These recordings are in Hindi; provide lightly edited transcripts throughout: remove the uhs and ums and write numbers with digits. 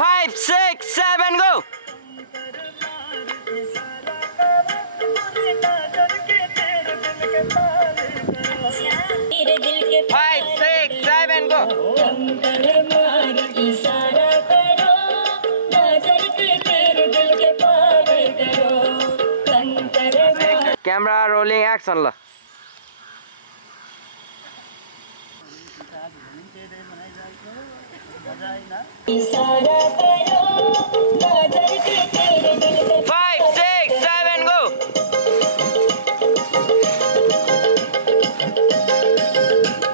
5, 6, 7, go! 5, 6, 7, go! Camera rolling, action la. Five, 6, 7, go!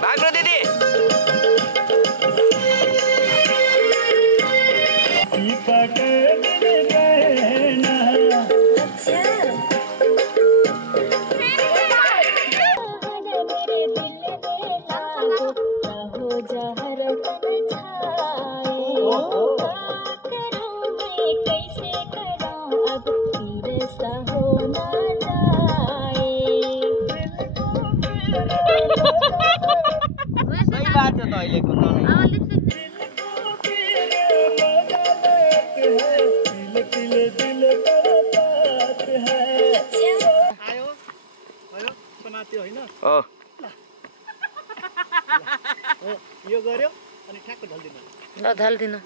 भाग्नु दिदी. सही बात है तो अहिले को आयो भयो समात्यो हैन हो यो गर्यो अनि ठ्याक्क ढल्दिनु ल ढल्दिनु